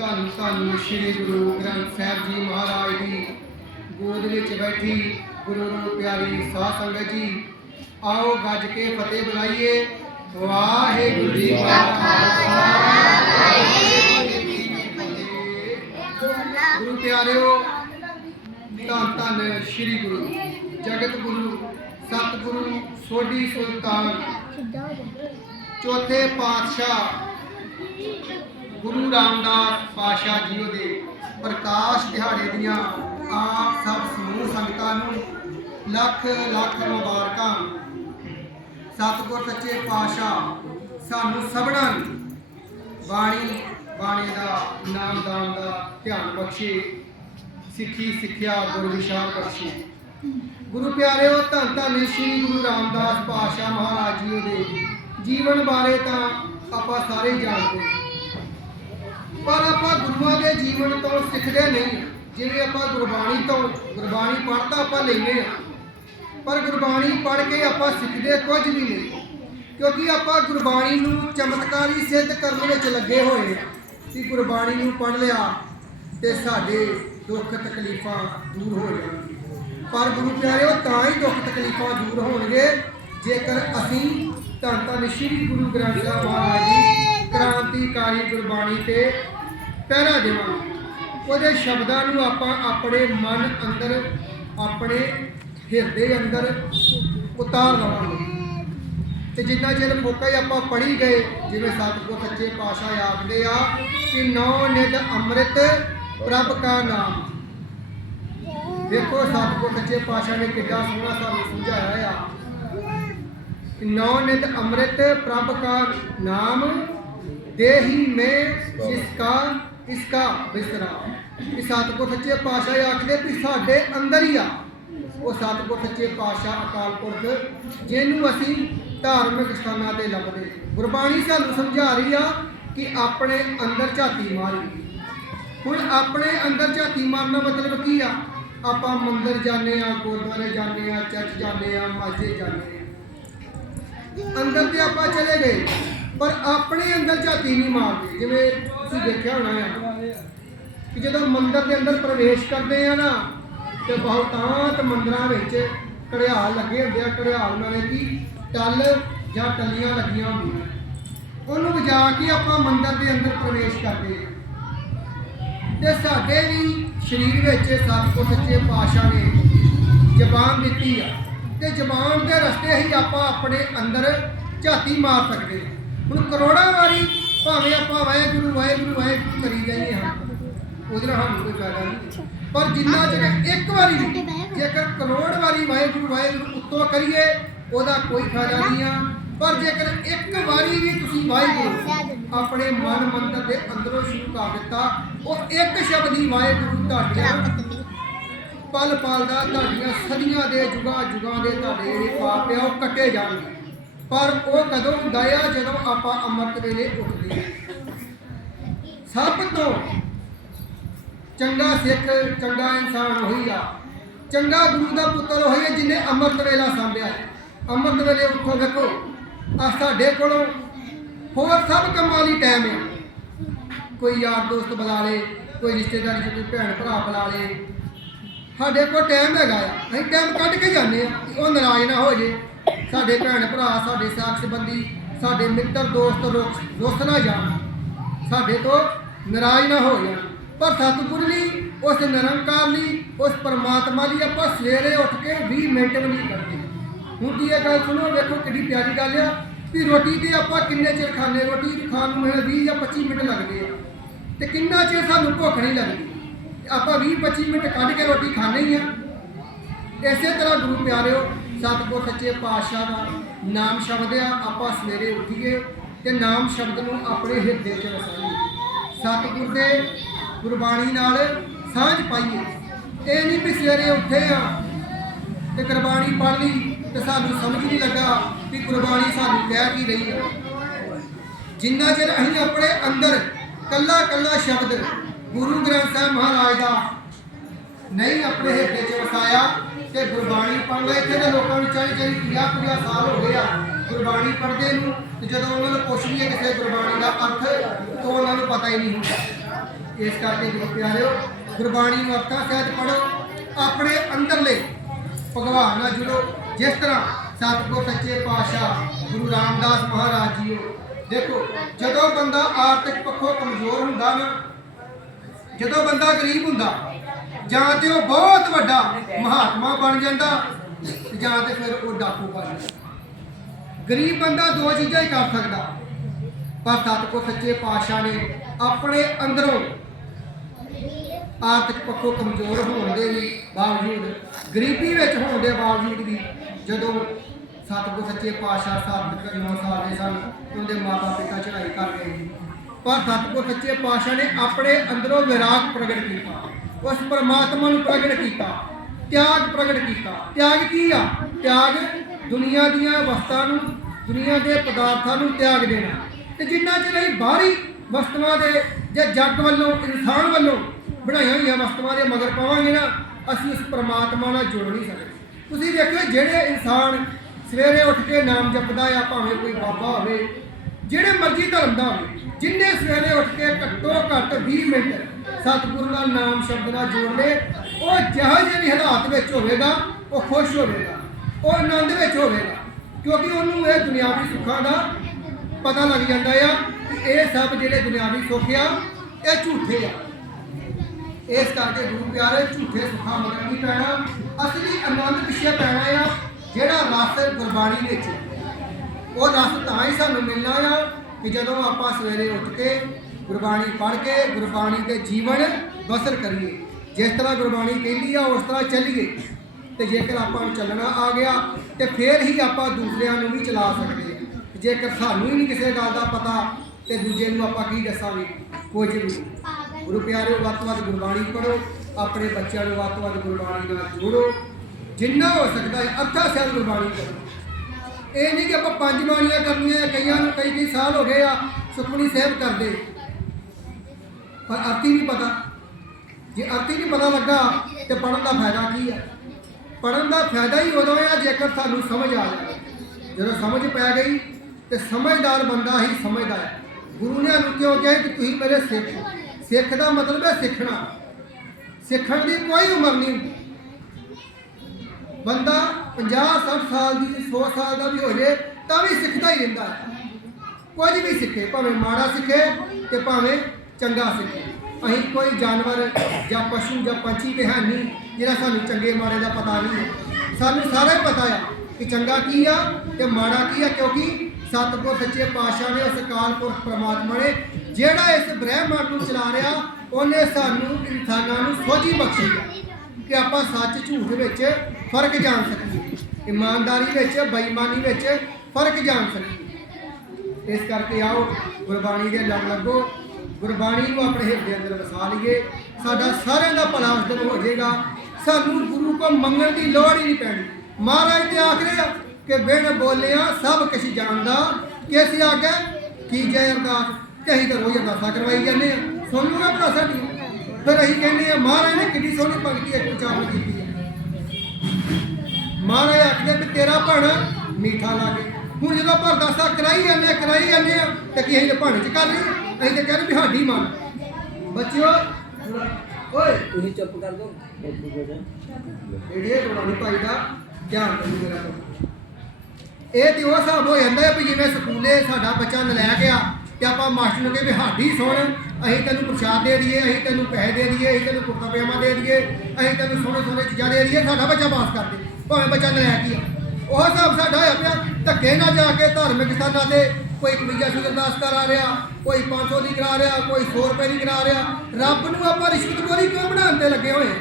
ਧੰਨ ਧੰਨ ਸ੍ਰੀ ਗੁਰੂ ਗ੍ਰੰਥ ਸਾਹਿਬ ਜੀ ਮਹਾਰਾਜ ਦੀ ਗੋਦ ਵਿੱਚ ਬੈਠੀ ਗੁਰੂ ਨੂੰ ਪਿਆਰੀ ਸਾਧ ਸੰਗਤ ਜੀ, ਆਓ ਗੱਜ ਕੇ ਫਤਿਹ ਬੁਲਾਈਏ। ਵਾਹਿਗੁਰੂ ਜੀ ਕਾ ਖਾਲਸਾ। ਵਾਹਿਗੁਰੂ ਜੀ ਕੀ ਫਤਿਹ ਗੁਰੂ ਪਿਆਰਿਓ, ਧੰਨ ਧੰਨ ਸ੍ਰੀ ਗੁਰੂ। ਜਗਤ ਗੁਰੂ, ਸਤਿਗੁਰੂ, ਸੋਢੀ ਸੁਲਤਾਨ। ਚੌਥੇ ਪਾਤਸ਼ਾਹ। ਗੁਰੂ ਰਾਮਦਾਸ ਪਾਤਸ਼ਾਹ ਜੀ ਦੇ ਪ੍ਰਕਾਸ਼ ਦਿਹਾੜੇ ਦੀਆਂ ਆਪ ਸਭ ਸਮੂਹ ਸੰਗਤਾਂ ਨੂੰ ਲੱਖ ਲੱਖ ਮੁਬਾਰਕਾਂ ਸਤਿਗੁਰ ਸੱਚੇ ਪਾਤਸ਼ਾਹ, ਸਾਨੂੰ ਸਭਨਾਂ ਨੂੰ ਬਾਣੀ ਬਾਣੀ ਦਾ, ਨਾਮ ਦਾਨ ਦਾ ਧਿਆਨ ਬਖਸ਼ੇ, ਸਿੱਖੀ, ਸਿੱਖਿਆ, ਗੁਰੂ ਵਿਸ਼ਾਲ ਬਖਸ਼ੇ ਗੁਰੂ ਪਿਆਰਿਓ, ਧੰਨ ਧੰਨ ਸ੍ਰੀ ਗੁਰੂ ਰਾਮਦਾਸ ਪਾਤਸ਼ਾਹ ਮਹਾਰਾਜ ਜੀ ਦੇ ਜੀਵਨ ਬਾਰੇ ਤਾਂ ਆਪਾਂ ਸਾਰੇ ਜਾਣਦੇ ਹਾਂ। ਪਰ ਆਪਾਂ ਗੁਰੂਆਂ ਦੇ ਜੀਵਨ ਤੋਂ ਸਿੱਖਦੇ ਨਹੀਂ। ਜਿਵੇਂ ਆਪਾਂ ਗੁਰਬਾਣੀ ਤੋਂ, ਗੁਰਬਾਣੀ ਪੜ੍ਹਦਾ ਆਪਾਂ ਲੈਂਦੇ ਆ ਪਰ ਗੁਰਬਾਣੀ ਪੜ੍ਹ ਕੇ ਆਪਾਂ ਸਿੱਖਦੇ ਕੁਝ ਵੀ ਨਹੀਂ। ਕਿਉਂਕਿ ਆਪਾਂ ਗੁਰਬਾਣੀ ਨੂੰ ਚਮਤਕਾਰੀ ਸਿੱਧ ਕਰਨ ਵਿੱਚ ਲੱਗੇ ਹੋਏ ਆ ਕਿ ਗੁਰਬਾਣੀ ਨੂੰ ਪੜ੍ਹ ਲਿਆ ਤੇ ਸਾਡੇ ਦੁੱਖ ਤਕਲੀਫਾਂ ਦੂਰ ਹੋ ਜਾਣਗੀਆਂ। ਪਰ ਗੁਰੂ ਪਿਆਰਿਓ, ਤਾਂ ਹੀ ਦੁੱਖ ਤਕਲੀਫਾਂ ਦੂਰ ਹੋਣਗੇ। ਜੇਕਰ ਅਸੀਂ ਧੰਨ ਧੰਨ ਸ੍ਰੀ ਗੁਰੂ ਗ੍ਰੰਥ ਸਾਹਿਬ ਮਹਾਰਾਜ ਦੀ ਕ੍ਰਾਂਤੀਕਾਰੀ ਗੁਰਬਾਣੀ ਤੇ ਪਹਿਰਾ ਦੇਵਾਂ। ਉਹਦੇ ਸ਼ਬਦਾਂ ਨੂੰ ਆਪਾਂ ਆਪਣੇ ਮਨ ਅੰਦਰ, ਆਪਣੇ ਹਿਰਦੇ ਅੰਦਰ ਉਤਾਰ ਲਵਾਂਗੇ। ਤੇ ਜਿੰਨਾ ਚਿਰ ਮੌਕਾ ਹੀ ਆਪਾਂ ਪੜ੍ਹੀ ਗਏ, ਜਿਵੇਂ ਸਤਿਗੁਰ ਸੱਚੇ ਪਾਤਸ਼ਾਹ ਆਖਦੇ ਆ ਕਿ ਨੌ ਨਿਤ ਅੰਮ੍ਰਿਤ ਪ੍ਰਭ ਕਾ ਨਾਮ। ਦੇਖੋ ਸਤਿਗੁਰ ਸੱਚੇ ਪਾਤਸ਼ਾਹ ਨੇ ਕਿੱਡਾ ਸੋਹਣਾ ਸਾਨੂੰ ਸਮਝਾਇਆ ਆ ਨੌ ਨਿਤ ਅੰਮ੍ਰਿਤ ਪ੍ਰਭ ਕਾ ਨਾਮ, ਦੇਹੀ ਮੈਂ ਜਿਸਕਾ ਇਸਕਾ ਵਿਸਰਾਮ ਇਹ ਸਤਿਗੁਰ ਸੱਚੇ ਪਾਤਸ਼ਾਹ ਆਖਦੇ ਵੀ ਸਾਡੇ ਅੰਦਰ ਹੀ ਆ। ਉਹ ਸਤਿਗੁਰ ਸੱਚੇ ਪਾਤਸ਼ਾਹ ਅਕਾਲ ਪੁਰਖ, ਜਿਹਨੂੰ ਅਸੀਂ ਧਾਰਮਿਕ ਸਥਾਨਾਂ ਤੇ ਲੱਭਦੇ। ਗੁਰਬਾਣੀ ਸਾਨੂੰ ਸਮਝਾ ਰਹੀ ਆ ਕਿ ਆਪਣੇ ਅੰਦਰ ਝਾਤੀ ਮਾਰੀ। ਹੁਣ ਆਪਣੇ ਅੰਦਰ ਝਾਤੀ ਮਾਰਨਾ ਮਤਲਬ ਕੀ ਆ? ਆਪਾਂ ਮੰਦਰ ਜਾਂਦੇ ਆ, ਗੁਰਦੁਆਰੇ ਜਾਂਦੇ ਆ, ਚਰਚ ਜਾਂਦੇ ਆ ਮਾਝੇ ਜਾਂਦੇ ਆ। ਅੰਦਰ ਤੇ ਆਪਾਂ ਚਲੇ ਗਏ, ਪਰ ਆਪਣੇ ਅੰਦਰ ਝਾਤੀ ਨਹੀਂ ਮਾਰਦੇ। ਜਿਵੇਂ ਤੁਸੀਂ ਦੇਖਿਆ ਹੋਣਾ ਆ ਕਿ ਜਦੋਂ ਮੰਦਰ ਦੇ ਅੰਦਰ ਪ੍ਰਵੇਸ਼ ਕਰਦੇ ਆ ਨਾ, ਤੇ ਬਹੁਤਾਂਤ ਮੰਦਰਾਂ ਵਿੱਚ ਘੜਿਆਲ ਲੱਗੇ ਹੁੰਦੇ ਆ, ਘੜਿਆਲ ਨਾਲੇ ਕੀ ਟੱਲ ਜਾਂ ਟੱਲੀਆਂ ਲੱਗੀਆਂ ਹੁੰਦੀਆਂ ਉਹਨੂੰ ਵਜਾ ਕੇ ਆਪਾਂ ਮੰਦਿਰ ਦੇ ਅੰਦਰ ਪ੍ਰਵੇਸ਼ ਕਰਦੇ ਆ। ਤੇ ਸਾਡੇ ਵੀ ਸਰੀਰ ਵਿੱਚ ਸਤਿਗੁਰ ਸੱਚੇ ਪਾਤਸ਼ਾਹ ਨੇ ਜ਼ਬਾਨ ਦਿੱਤੀ ਆ। ਤੇ ਜ਼ਬਾਨ ਦੇ ਰਸਤੇ ਹੀ ਆਪਾਂ ਆਪਣੇ ਅੰਦਰ ਝਾਤੀ ਮਾਰ ਸਕਦੇ ਹਾਂ ਹੁਣ ਕਰੋੜਾਂ ਵਾਰੀ ਭਾਵੇਂ ਆਪਾਂ ਵਾਹਿਗੁਰੂ ਵਾਹਿਗੁਰੂ ਵਾਹਿਗੁਰੂ ਕਰੀ ਜਾਈਏ ਹਾਂ ਉਹਦੇ ਨਾਲ ਸਾਨੂੰ ਕੋਈ ਫਾਇਦਾ ਨਹੀਂ। ਪਰ ਜਿੰਨਾ ਚਿਰ ਇੱਕ ਵਾਰੀ ਜੇਕਰ ਕਰੋੜ ਵਾਰੀ ਵਾਹਿਗੁਰੂ ਵਾਹਿਗੁਰੂ ਉੱਤੋਂ ਕਰੀਏ ਉਹਦਾ ਕੋਈ ਫਾਇਦਾ ਨਹੀਂ ਆ। ਪਰ ਜੇਕਰ ਇੱਕ ਵਾਰੀ ਵੀ ਤੁਸੀਂ ਵਾਹਿਗੁਰੂ ਆਪਣੇ ਮਨ ਮੰਦਰ ਦੇ ਅੰਦਰੋਂ ਸ਼ੁਰੂ ਕਰ ਦਿੱਤਾ ਉਹ ਇੱਕ ਸ਼ਬਦ ਹੀ ਵਾਹਿਗੁਰੂ ਤੁਹਾਡੀਆਂ ਪਲ ਪਲ ਦਾ ਤੁਹਾਡੀਆਂ ਸਦੀਆਂ ਦੇ ਜੁਗਾਂ ਜੁਗਾਂ ਦੇ ਤੁਹਾਡੇ ਜਿਹੜੇ ਪਾਪ ਆ ਉਹ ਕੱਟੇ ਜਾਣਗੇ। ਪਰ ਉਹ ਕਦੋਂ ਹੁੰਦਾ ਆ? ਜਦੋਂ ਆਪਾਂ ਅੰਮ੍ਰਿਤ ਵੇਲੇ ਉੱਠਦੇ ਹਾਂ। ਸਭ ਤੋਂ ਚੰਗਾ ਸਿੱਖ, ਚੰਗਾ ਇਨਸਾਨ ਉਹੀ ਆ। ਚੰਗਾ ਗੁਰੂ ਦਾ ਪੁੱਤਰ ਉਹੀ ਹੈ ਜਿਹਨੇ ਅੰਮ੍ਰਿਤ ਵੇਲਾ ਸੰਭਿਆ। ਅੰਮ੍ਰਿਤ ਵੇਲੇ ਉੱਠੋ ਵੇਖੋ ਆ ਸਾਡੇ ਕੋਲੋਂ ਹੋਰ ਸਭ ਕੰਮਾਂ ਲਈ ਟਾਈਮ ਹੈ ਕੋਈ ਯਾਰ ਦੋਸਤ ਬੁਲਾ ਲੇ, ਕੋਈ ਰਿਸ਼ਤੇਦਾਰੀ ਕੋਈ ਭੈਣ ਭਰਾ ਬੁਲਾ ਲੇ। ਸਾਡੇ ਕੋਲ ਟਾਈਮ ਹੈਗਾ ਆ। ਅਸੀਂ ਟਾਈਮ ਕੱਢ ਕੇ ਜਾਂਦੇ ਆ ਉਹ ਨਾਰਾਜ਼ ਨਾ ਹੋ ਜੇ। ਸਾਡੇ ਭੈਣ ਭਰਾ, ਸਾਡੇ ਸਾਖ ਸੰਬੰਧੀ, ਸਾਡੇ ਮਿੱਤਰ, ਦੋਸਤ ਰੋਕ- ਰੁੱਸ ਨਾ ਜਾਣ। ਸਾਡੇ ਤੋਂ ਨਾਰਾਜ਼ ਨਾ ਹੋ ਜਾਣ। ਪਰ ਸਤਿਗੁਰੂ ਲਈ ਉਸ ਨਿਰੰਕਾਰ ਲਈ, ਉਸ ਪਰਮਾਤਮਾ ਲਈ ਆਪਾਂ ਸਵੇਰੇ ਉੱਠ ਕੇ 20 ਮਿੰਟ ਵੀ ਨਹੀਂ ਕਰਦੇ। ਹੁਣ ਦੀ ਇਹ ਗੱਲ ਸੁਣੋ, ਵੇਖੋ ਕਿੰਨੀ ਪਿਆਰੀ ਗੱਲ ਆ ਵੀ ਰੋਟੀ ਤੇ ਆਪਾਂ ਕਿੰਨੇ ਚਿਰ ਖਾਂਦੇ, ਰੋਟੀ ਖਾਣ ਨੂੰ ਇਹ 20 ਜਾਂ 25 ਮਿੰਟ ਲੱਗਦੇ ਆ। ਤੇ ਕਿੰਨਾ ਚਿਰ ਸਾਨੂੰ ਭੁੱਖ ਨਹੀਂ ਲੱਗਦੀ? ਆਪਾਂ 20 25 ਮਿੰਟ ਕੱਢ ਕੇ ਰੋਟੀ ਖਾਣੇ ਹੀ ਆ। ਇਸੇ ਤਰ੍ਹਾਂ ਗੁਰੂ ਪਿਆਰਿਓ ਸਤਿਗੁਰ ਸੱਚੇ ਪਾਤਸ਼ਾਹ ਦਾ ਨਾਮ ਸ਼ਬਦ ਆ ਆਪਾਂ ਸਵੇਰੇ ਉੱਠੀਏ ਤੇ ਨਾਮ ਸ਼ਬਦ ਨੂੰ ਆਪਣੇ ਹਿਰਦੇ 'ਚ ਵਸਾਈਏ ਸਤਿਗੁਰ ਦੇ ਗੁਰਬਾਣੀ ਨਾਲ ਸਾਂਝ ਪਾਈਏ। ਇਹ ਨਹੀਂ ਵੀ ਸਵੇਰੇ ਉੱਠੇ ਆ ਤੇ ਗੁਰਬਾਣੀ ਪੜ੍ਹ ਲਈ ਤੇ ਸਾਨੂੰ ਸਮਝ ਨਹੀਂ ਲੱਗਾ ਕਿ ਗੁਰਬਾਣੀ ਸਾਨੂੰ ਕਹਿ ਕੀ ਰਹੀ ਹੈ ਜਿੰਨਾ ਚਿਰ ਅਸੀਂ ਆਪਣੇ ਅੰਦਰ ਕੱਲਾ ਕੱਲਾ ਸ਼ਬਦ ਗੁਰੂ ਗ੍ਰੰਥ ਸਾਹਿਬ ਮਹਾਰਾਜ ਦਾ ਨਹੀਂ ਆਪਣੇ ਹਿਰਦੇ 'ਚ ਵਸਾਇਆ ਤੇ ਗੁਰਬਾਣੀ ਪੜ੍ਹ ਇੱਥੇ ਦੇ ਲੋਕਾਂ ਨੂੰ ਚਾਹੀ ਚਾਹੀ 50 50 ਸਾਲ ਹੋ ਗਏ ਆ ਗੁਰਬਾਣੀ ਪੜ੍ਹਦੇ ਨੂੰ ਤੇ ਜਦੋਂ ਉਹਨਾਂ ਨੂੰ ਪੁੱਛ ਲਈਏ ਕਿਸੇ ਗੁਰਬਾਣੀ ਦਾ ਅਰਥ, ਤਾਂ ਉਹਨਾਂ ਨੂੰ ਪਤਾ ਹੀ ਨਹੀਂ ਹੁੰਦਾ। ਇਸ ਕਰਕੇ ਗੁਰੂ ਪਿਆਰਿਓ, ਗੁਰਬਾਣੀ ਨੂੰ ਅੱਖਾਂ ਸਹਿਜ ਪੜੋ ਆਪਣੇ ਅੰਦਰਲੇ ਭਗਵਾਨ ਨਾਲ ਜੁੜੋ। ਜਿਸ ਤਰ੍ਹਾਂ ਸਤਿਗੁਰ ਸੱਚੇ ਪਾਤਸ਼ਾਹ ਗੁਰੂ ਰਾਮਦਾਸ ਮਹਾਰਾਜ ਜੀਓ, ਦੇਖੋ, ਜਦੋਂ ਬੰਦਾ ਆਰਥਿਕ ਪੱਖੋਂ ਕਮਜ਼ੋਰ ਹੁੰਦਾ ਨਾ, ਜਦੋਂ ਬੰਦਾ ਗਰੀਬ ਹੁੰਦਾ, ਜਾਂ ਤੇ ਉਹ ਬਹੁਤ ਵੱਡਾ ਮਹਾਤਮਾ ਬਣ ਜਾਂਦਾ ਜਾਂ ਤੇ ਫਿਰ ਉਹ ਡਾਕੂ ਬਣ ਜਾਂਦਾ। ਗਰੀਬ ਬੰਦਾ ਦੋ ਚੀਜ਼ਾਂ ਹੀ ਕਰ ਸਕਦਾ। ਪਰ ਸਤਿਗੁਰ ਸੱਚੇ ਪਾਤਸ਼ਾਹ ਨੇ ਆਪਣੇ ਅੰਦਰੋਂ ਆਰਥਿਕ ਪੱਖੋਂ ਕਮਜ਼ੋਰ ਹੋਣ ਦੇ ਵੀ ਬਾਵਜੂਦ, ਗਰੀਬੀ ਵਿੱਚ ਹੋਣ ਦੇ ਬਾਵਜੂਦ ਵੀ ਜਦੋਂ ਸਤਿਗੁਰ ਸੱਚੇ ਪਾਤਸ਼ਾਹ ਸੱਤ ਨੌ ਸਾਲ ਦੇ ਸਨ ਉਹਦੇ ਮਾਤਾ ਪਿਤਾ ਚੜਾਈ ਕਰ ਗਏ ਸੀ। ਪਰ ਸਤਿਗੁਰ ਸੱਚੇ ਪਾਤਸ਼ਾਹ ਨੇ ਆਪਣੇ ਅੰਦਰੋਂ ਵਿਰਾਗ ਪ੍ਰਗਟ ਕੀਤਾ। ਉਸ ਪਰਮਾਤਮਾ ਨੂੰ ਪ੍ਰਗਟ ਕੀਤਾ। ਤਿਆਗ ਪ੍ਰਗਟ ਕੀਤਾ। ਤਿਆਗ ਕੀ ਆ? ਤਿਆਗ ਦੁਨੀਆ ਦੀਆਂ ਵਸਤਾਂ ਨੂੰ, ਦੁਨੀਆ ਦੇ ਪਦਾਰਥਾਂ ਨੂੰ ਤਿਆਗ ਦੇਣਾ। ਤੇ ਜਿੰਨਾ ਚਿਰ ਅਸੀਂ ਬਾਹਰੀ ਵਸਤੂਆਂ ਦੇ ਜਾਂ ਜੱਗ ਵੱਲੋਂ, ਇਨਸਾਨ ਵੱਲੋਂ ਬਣਾਈਆਂ ਹੋਈਆਂ ਵਸਤੂਆਂ ਦੇ ਮਗਰ ਪਾਵਾਂਗੇ ਨਾ, ਅਸੀਂ ਉਸ ਪ੍ਰਮਾਤਮਾ ਨਾਲ ਜੁੜ ਨਹੀਂ ਸਕਦੇ। ਤੁਸੀਂ ਵੇਖੋ ਜਿਹੜੇ ਇਨਸਾਨ ਸਵੇਰੇ ਉੱਠ ਕੇ ਨਾਮ ਜਪਦਾ ਆ, ਭਾਵੇਂ ਕੋਈ ਬਾਬਾ ਹੋਵੇ, ਜਿਹੜੇ ਮਰਜ਼ੀ ਧਰਮ ਦਾ ਹੋਵੇ, ਜਿੰਨੇ ਸਵੇਰੇ ਉੱਠ ਕੇ ਘੱਟੋ ਘੱਟ 20 ਮਿੰਟ ਸਤਿਗੁਰੂ ਨਾਲ ਨਾਮ ਸ਼ਬਦ ਨਾਲ ਜੋੜ ਲੇ ਉਹ ਜਿਹੋ ਜਿਹੇ ਵੀ ਹਾਲਾਤ ਵਿੱਚ ਹੋਵੇਗਾ, ਉਹ ਖੁਸ਼ ਹੋਵੇਗਾ, ਉਹ ਆਨੰਦ ਵਿੱਚ ਹੋਵੇਗਾ, ਕਿਉਂਕਿ ਉਹਨੂੰ ਇਹ ਦੁਨਿਆਵੀ ਸੁੱਖਾਂ ਦਾ ਪਤਾ ਲੱਗ ਜਾਂਦਾ ਆ ਕਿ ਇਹ ਸਭ ਜਿਹੜੇ ਦੁਨਿਆਵੀ ਸੁੱਖ ਆ, ਇਹ ਝੂਠੇ ਆ। ਇਸ ਕਰਕੇ ਗੁਰੂ ਪਿਆਰੇ, ਝੂਠੇ ਸੁੱਖਾਂ ਮਗਰ ਨਹੀਂ ਪੈਣਾ, ਅਸਲੀ ਆਨੰਦ ਪਿੱਛੇ ਪੈਣਾ ਆ, ਜਿਹੜਾ ਰਸ ਗੁਰਬਾਣੀ ਵਿੱਚ ਉਹ ਰਸ ਤਾਂ ਹੀ ਸਾਨੂੰ ਮਿਲਣਾ ਆ ਕਿ ਜਦੋਂ ਆਪਾਂ ਸਵੇਰੇ ਉੱਠ ਕੇ ਗੁਰਬਾਣੀ ਪੜ੍ਹ ਕੇ ਗੁਰਬਾਣੀ ਦੇ ਜੀਵਨ ਬਸਰ ਕਰੀਏ। ਜਿਸ ਤਰ੍ਹਾਂ ਗੁਰਬਾਣੀ ਕਹਿੰਦੀ ਆ, ਉਸ ਤਰ੍ਹਾਂ ਚੱਲੀਏ। ਤੇ ਜੇਕਰ ਆਪਾਂ ਨੂੰ ਚੱਲਣਾ ਆ ਗਿਆ, ਤੇ ਫਿਰ ਹੀ ਆਪਾਂ ਦੂਸਰਿਆਂ ਨੂੰ ਵੀ ਚਲਾ ਸਕਦੇ ਹਾਂ ਜੇਕਰ ਸਾਨੂੰ ਹੀ ਨਹੀਂ ਕਿਸੇ ਗੱਲ ਦਾ ਪਤਾ, ਤੇ ਦੂਜੇ ਨੂੰ ਆਪਾਂ ਕੀ ਦੱਸਾਂਗੇ? ਕੁਝ ਨਹੀਂ। ਗੁਰੂ ਪਿਆਰਿਓ, ਵੱਧ ਤੋਂ ਵੱਧ ਗੁਰਬਾਣੀ ਪੜ੍ਹੋ। ਆਪਣੇ ਬੱਚਿਆਂ ਨੂੰ ਵੱਧ ਤੋਂ ਵੱਧ ਗੁਰਬਾਣੀ ਨਾਲ ਜੋੜੋ। ਜਿੰਨਾ ਹੋ ਸਕਦਾ ਹੈ, ਅੱਧਾ ਸਾਲ ਗੁਰਬਾਣੀ ਕਰੋ ਇਹ ਨਹੀਂ ਕਿ ਆਪਾਂ ਪੰਜ ਬਾਣੀਆਂ ਕਰਨੀਆਂ ਕਈਆਂ ਨੂੰ ਕਈ ਕਈ ਸਾਲ ਹੋ ਗਏ ਆ, ਸੁਖਮਨੀ ਸਾਹਿਬ ਕਰਦੇ। ਪਰ ਅਰਥੀ ਨਹੀਂ ਪਤਾ। ਜੇ ਅਰਥੀ ਨਹੀਂ ਪਤਾ ਲੱਗਾ ਤੇ ਪੜਨ ਦਾ ਫਾਇਦਾ ਕੀ ਹੈ ਪੜਨ ਦਾ ਫਾਇਦਾ ਹੀ ਉਦੋਂ ਹੈ ਜੇਕਰ ਸਾਨੂੰ ਸਮਝ ਆ ਜਾਵੇ। ਜਦੋਂ ਸਮਝ ਪੈ ਗਈ ਤੇ ਸਮਝਦਾਰ ਬੰਦਾ ਹੀ ਸਮਝਦਾ ਹੈ। ਗੁਰੂ ਨੇ ਸਾਨੂੰ ਕਿਉਂ ਕਿਹਾ ਕਿ ਤੁਸੀਂ ਮੇਰੇ ਸਿੱਖ ਸਿੱਖ ਦਾ ਮਤਲਬ ਹੈ ਸਿੱਖਣਾ। ਸਿੱਖਣ ਦੀ ਕੋਈ ਉਮਰ ਨਹੀਂ ਹੁੰਦੀ। ਬੰਦਾ 50 60 ਸਾਲ ਦੀ 100 ਸਾਲ ਦਾ ਵੀ ਹੋ ਜੇ ਤਾਂ ਵੀ ਸਿੱਖਦਾ ਹੀ ਰਹਿੰਦਾ ਹੈ। ਕੁਝ ਵੀ ਸਿੱਖੇ, ਭਾਵੇਂ ਮਾੜਾ ਸਿੱਖੇ ਤੇ ਭਾਵੇਂ ਚੰਗਾ ਸਿੱਖੇ। ਅਸੀਂ ਕੋਈ ਜਾਨਵਰ ਜਾਂ ਪਸ਼ੂ ਜਾਂ ਪੰਛੀ ਤੇ ਹੈ ਨਹੀਂ, ਜਿਹੜਾ ਸਾਨੂੰ ਚੰਗੇ ਮਾੜੇ ਦਾ ਪਤਾ ਨਹੀਂ ਹੈ। ਸਾਨੂੰ ਸਾਰਾ ਹੀ ਪਤਾ ਆ ਕਿ ਚੰਗਾ ਕੀ ਆ ਤੇ ਮਾੜਾ ਕੀ ਆ, ਕਿਉਂਕਿ ਸਤਿਗੁਰ ਸੱਚੇ ਪਾਤਸ਼ਾਹ ਨੇ ਉਸ ਅਕਾਲ ਪੁਰਖ ਪ੍ਰਮਾਤਮਾ ਨੇ ਜਿਹੜਾ ਇਸ ਬ੍ਰਹਿਮੰਡ ਨੂੰ ਚਲਾ ਰਿਹਾ, ਉਹਨੇ ਸਾਨੂੰ ਇਨਸਾਨਾਂ ਨੂੰ ਸੋਝੀ ਬਖਸ਼ੀ ਹੈ ਕਿ ਆਪਾਂ ਸੱਚ ਝੂਠ ਵਿੱਚ ਫ਼ਰਕ ਜਾਣ ਸਕੀਏ, ਇਮਾਨਦਾਰੀ ਵਿੱਚ, ਬੇਈਮਾਨੀ ਵਿੱਚ ਫ਼ਰਕ ਜਾਣ ਸਕੀਏ। ਇਸ ਕਰਕੇ ਆਓ, ਗੁਰਬਾਣੀ ਦੇ ਲੜ ਲੱਗੋ। ਗੁਰਬਾਣੀ ਨੂੰ ਆਪਣੇ ਹਿਰਦੇ ਅੰਦਰ ਵਸਾ ਲਈਏ। ਸਾਡਾ ਸਾਰਿਆਂ ਦਾ ਭਲਾ ਉਸ ਦਿਨ ਹੋ ਜਾਏਗਾ। ਸਾਨੂੰ ਗੁਰੂ ਕੋ ਮੰਗਣ ਦੀ ਲੋੜ ਹੀ ਨਹੀਂ ਪੈਣੀ। ਮਹਾਰਾਜ ਤੇ ਆਖਰੇ ਆ ਕਿ ਬਿਨ ਬੋਲਿਆ ਸਭ ਕੁਝ ਜਾਣਦਾ। ਕਿ ਅਸੀਂ ਆਗੇ ਕੀ ਜੈ ਅਰਦਾਸ ਕਿ ਅਸੀਂ ਤਾਂ ਰੋਜ਼ ਅਰਦਾਸਾਂ ਕਰਵਾਈ ਜਾਂਦੇ ਆ। ਸੁਣ ਲੂਗਾ ਭਰਾ ਸਾਡੀ। ਫਿਰ ਅਸੀਂ ਕਹਿੰਦੇ ਆ, ਮਹਾਰਾਜ ਨੇ ਕਿੰਨੀ ਸੋਹਣੀ ਭਗਤੀ ਇੱਕ ਉਚਾਰਨ ਕੀਤੀ ਹੈ। ਮਹਾਰਾਜ ਆਖਦੇ ਵੀ ਤੇਰਾ ਭਣ ਮੀਠਾ ਲਾਗੇ। ਹੁਣ ਜਦੋਂ ਆਪਾਂ ਅਰਦਾਸਾਂ ਕਰਾਈ ਜਾਂਦੇ ਆ, ਕਰਾਈ ਜਾਂਦੇ ਆ, ਤੇ ਕੀ ਅਸੀਂ ਭਣ ਚ ਕਰ ਲਈਏ ਅਸੀਂ ਤਾਂ ਕਹਿੰਦੇ ਵੀ ਸਾਡੀ ਮੰਨ। ਬੱਚਿਓ ਓਏ ਤੁਸੀਂ ਚੁੱਪ ਕਰ ਦੋ ਰੋਣੀ ਧਿਆਨ ਮੇਰਾ ਤੋਂ। ਇਹ ਤੇ ਉਹ ਹਿਸਾਬ ਹੋ ਜਾਂਦਾ ਹੈ ਵੀ ਜਿਵੇਂ ਸਕੂਲੇ ਸਾਡਾ ਬੱਚਾ ਨਲਾਇਕ ਆ ਤੇ ਆਪਾਂ ਮਾਸਟਰ ਨੂੰ ਕਹੇ ਵੀ ਸਾਡੀ ਸੁਣ ਅਸੀਂ ਤੈਨੂੰ ਪ੍ਰਸ਼ਾਦ ਦੇ ਦਈਏ ਅਸੀਂ ਤੈਨੂੰ ਪੈਸੇ ਦੇ ਦਈਏ ਅਸੀਂ ਤੈਨੂੰ ਕੁਰਤਾ ਪਜਾਮਾ ਦੇ ਦਈਏ ਅਸੀਂ ਤੈਨੂੰ ਸੋਹਣੇ ਸੋਹਣੇ ਚੀਜ਼ਾਂ ਦੇ ਦਈਏ ਸਾਡਾ ਬੱਚਾ ਪਾਸ ਕਰ ਦੇ। ਭਾਵੇਂ ਬੱਚਾ ਨਲਾਇਕ ਹੀ ਆ ਉਹ ਹਿਸਾਬ ਸਾਡਾ ਹੋਇਆ ਪਿਆ ਧੱਕੇ ਨਾਲ ਜਾ ਕੇ ਧਾਰਮਿਕ ਸਥਾਨਾਂ ਤੇ ਕੋਈ ਕਮੀਜ਼ਾ ਸ਼ੁਰੂ ਅਰਦਾਸ ਕਰਾ ਰਿਹਾ, ਕੋਈ 500 ਦੀ ਕਰਾ ਰਿਹਾ, ਕੋਈ 100 ਰੁਪਏ ਦੀ ਕਰਾ ਰਿਹਾ, ਰੱਬ ਨੂੰ ਆਪਾਂ ਰਿਸ਼ਵਤਖੋਰੀ ਕਿਉਂ ਬਣਾਉਣ ਤੇ ਲੱਗੇ ਹੋਏ?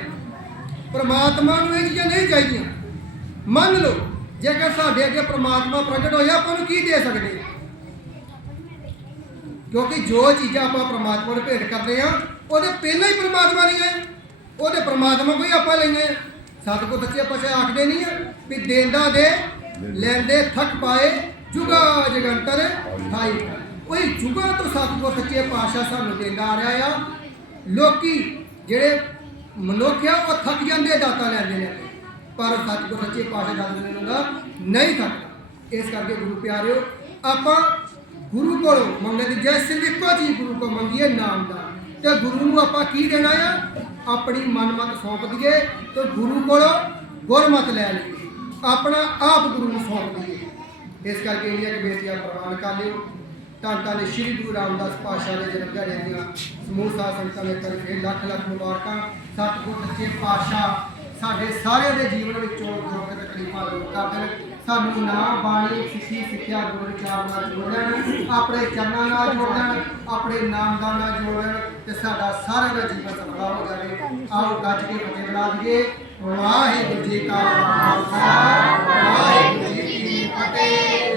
ਪਰਮਾਤਮਾ ਨੂੰ ਇਹ ਚੀਜ਼ਾਂ ਨਹੀਂ ਚਾਹੀਦੀਆਂ। ਮੰਨ ਲਓ, ਜੇਕਰ ਸਾਡੇ ਅੱਗੇ ਪਰਮਾਤਮਾ ਪ੍ਰਗਟ ਹੋਇਆ, ਆਪਾਂ ਨੂੰ ਕੀ ਦੇ ਸਕਦੇ? ਕਿਉਂਕਿ ਜੋ ਚੀਜ਼ਾਂ ਆਪਾਂ ਪਰਮਾਤਮਾ ਨੂੰ ਭੇਟ ਕਰਦੇ ਆ ਉਹਦੇ ਪਹਿਲਾਂ ਹੀ ਪ੍ਰਮਾਤਮਾ ਲਈਆਂ ਉਹਦੇ ਪਰਮਾਤਮਾ ਕੋਈ ਆਪਾਂ ਲਈਆਂ ਸਤਿਗੁਰ ਸੱਚੇ ਪਾਤਸ਼ਾਹ ਆਖਦੇ ਨਹੀਂ ਆ ਵੀ ਦੇਂਦਾ ਦੇ, ਲੈਂਦੇ ਥੱਕ ਪਾਏ ਜੁਗਾ ਜਗੰਤਰ ਥਾਈ ਕੋਈ ਜੁਗਾ ਤੋਂ ਸਤਿਗੁਰ ਸੱਚੇ ਪਾਤਸ਼ਾਹ ਸਾਨੂੰ ਦੇਂਦਾ ਆ ਰਿਹਾ ਆ। ਲੋਕੀ ਜਿਹੜੇ ਮਨੁੱਖ ਆ, ਉਹ ਥੱਕ ਜਾਂਦੇ ਦਾਤਾ ਲੈਂਦੇ ਨੇ ਪਰ ਸਤਿਗੁਰ ਸੱਚੇ ਪਾਤਸ਼ਾਹ ਦਾਤਾ ਦਾ ਨਹੀਂ ਥੱਕਦਾ। ਇਸ ਕਰਕੇ ਗੁਰੂ ਪਿਆਰਿਓ, ਆਪਾਂ ਗੁਰੂ ਕੋਲੋਂ ਮੰਗਣ ਦੀ ਜੈ ਸਿਰਫ ਇੱਕੋ ਚੀਜ਼ ਗੁਰੂ ਕੋ ਮੰਗੀਏ, ਨਾਮ ਦਾ। ਤੇ ਗੁਰੂ ਨੂੰ ਆਪਾਂ ਕੀ ਦੇਣਾ ਆ? ਆਪਣੀ ਮਨਮਤ ਸੌਂਪ ਦਈਏ ਤੇ ਗੁਰੂ ਕੋਲੋਂ ਗੁਰਮਤ ਲੈ ਲਈਏ। ਆਪਣਾ ਆਪ ਗੁਰੂ ਨੂੰ ਸੌਂਪ ਦਈਏ। ਇਸ ਕਰਕੇ ਇਹ ਇੱਕ ਬੇਨਤੀਆਂ ਪ੍ਰਵਾਨ ਕਰ ਲਿਓ। ਧੰਨ ਧੰਨ ਸ਼੍ਰੀ ਗੁਰੂ ਰਾਮਦਾਸ ਪਾਤਸ਼ਾਹ ਦੇ ਜਨਮ ਦਿਹਾੜੇ ਦੀਆਂ ਸਮੂਹ ਸਾਧ ਸੰਗਤਾਂ ਨੇ ਕਰਕੇ ਲੱਖ ਲੱਖ ਮੁਬਾਰਕਾਂ। ਸਤਿਗੁਰ ਸੱਚੇ ਪਾਤਸ਼ਾਹ ਸਾਡੇ ਸਾਰਿਆਂ ਦੇ ਜੀਵਨ ਵਿੱਚੋਂ ਦੁੱਖ ਤਕਲੀਫਾਂ ਦੂਰ ਕਰ ਦੇਣ। ਸਾਨੂੰ ਨਾ ਬਾਣੀ, ਸਿੱਖੀ, ਸਿੱਖਿਆ ਗੁਰੂ ਵਿਚਾਰ ਨਾਲ ਜੋੜ ਲੈਣ ਆਪਣੇ ਚਰਨਾਂ ਨਾਲ ਜੋੜ ਆਪਣੇ ਨਾਮ ਦਾ ਨਾਲ ਜੋੜ ਲੈਣ ਤੇ ਸਾਡਾ ਸਾਰਿਆਂ ਦਾ ਜੀਵਨ ਸਫਲਾ ਹੋ ਜਾਵੇ। ਆਓ ਗੱਜ ਕੇ ਫਤਿਹ ਬੁਲਾ ਦਈਏ। ਵਾਹਿਗੁਰੂ ਜੀ ਕਾ ਖਾਲਸਾ, ਵਾਹਿਗੁਰੂ ਜੀ ਕੀ ਫਤਿਹ